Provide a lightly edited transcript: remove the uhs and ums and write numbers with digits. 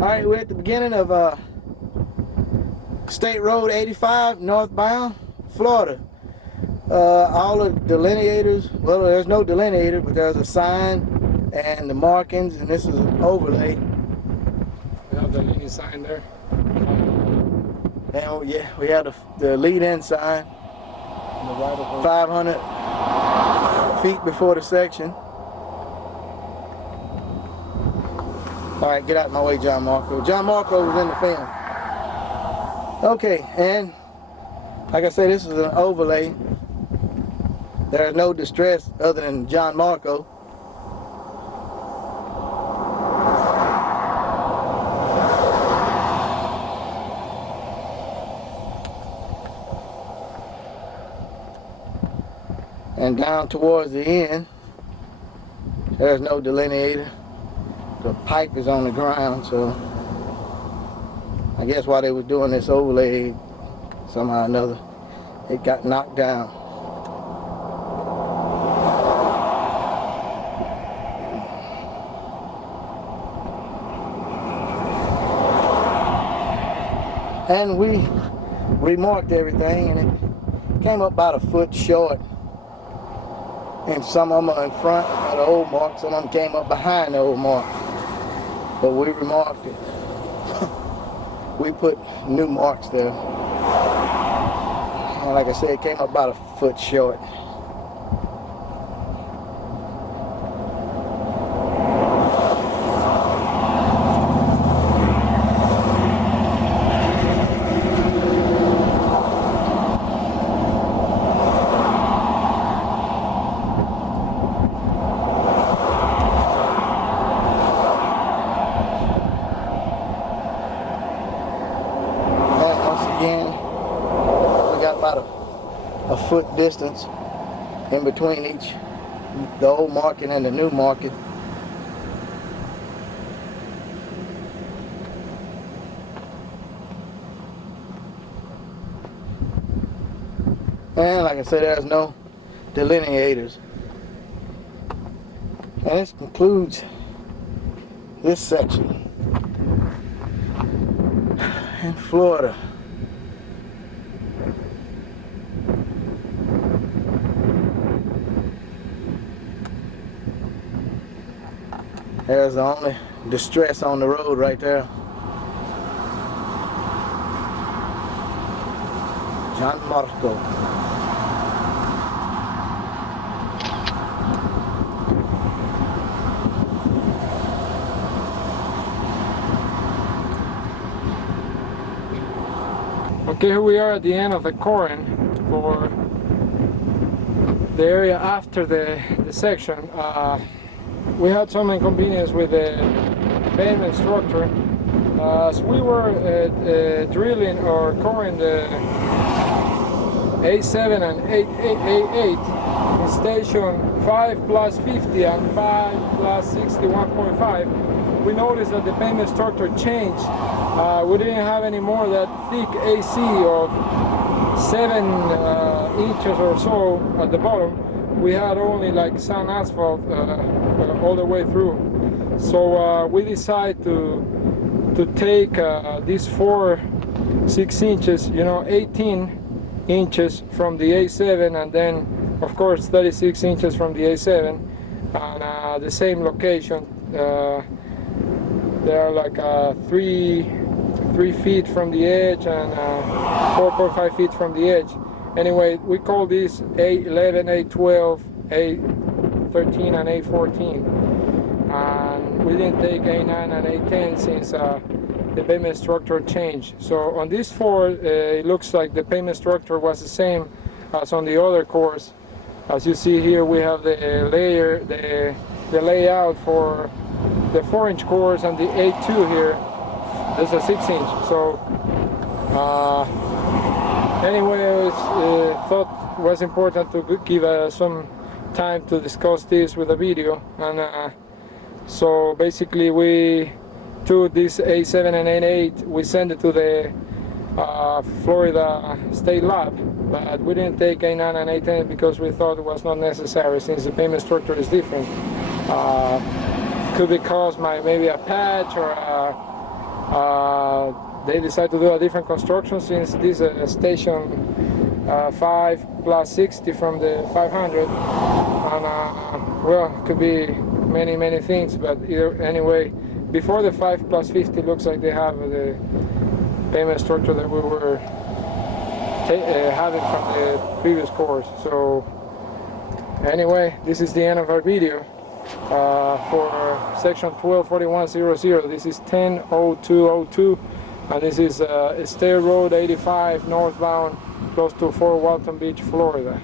Alright, we're at the beginning of State Road 85, northbound, Florida. All the delineators, well, there's no delineator, but there's a sign and the markings, and this is an overlay. We have the leading sign there. And yeah, we have the lead-in sign. On the right of 500 feet before the section. Alright, get out of my way, John Marco. John Marco was in the film. Okay, and like I said, this is an overlay. There's no distress other than John Marco. And down towards the end, there's no delineator. The pipe is on the ground, so I guess while they were doing this overlay, somehow or another, it got knocked down. And we remarked everything, and it came up about a foot short. And some of them are in front of the old mark, some of them came up behind the old mark. But we remarked it. We put new marks there. And like I said, it came up about a foot short. A foot distance in between each, the old marking and the new marking. And like I said, there's no delineators. And this concludes this section in Florida. There's the only distress on the road right there. John Marco. Okay, here we are at the end of the Corin for the area after the section. We had some inconvenience with the pavement structure. As we were drilling or coring the A7 and A8 in station 5 plus 50 and 5 plus 61.5, we noticed that the pavement structure changed. We didn't have any more that thick AC of 7 inches or so at the bottom. We had only like sand asphalt all the way through. So we decided to take these 6 inches, 18 inches from the A7, and then of course 36 inches from the A7, and the same location. They are like 3 feet from the edge and 4.5 feet from the edge. Anyway, we call these A11, A12, A13, and A14. And we didn't take A9 and A10 since the pavement structure changed. So on this 4, it looks like the pavement structure was the same as on the other cores. As you see here, we have the the layout for the 4-inch cores, and the A2 here, there's a 6-inch. So anyway, I thought it was important to give some time to discuss this with a video, and so basically we took this A7 and A8, we sent it to the Florida State Lab, but we didn't take A9 and A10 because we thought it was not necessary since the pavement structure is different. Could be caused by maybe a patch or They decided to do a different construction since this station 5 plus 60 from the 500, and well, it could be many things, but anyway, before the 5 plus 50 looks like they have the payment structure that we were having from the previous course. So anyway, this is the end of our video for section 124100. This is 100202, and this is State Road 85 northbound, close to Fort Walton Beach, Florida.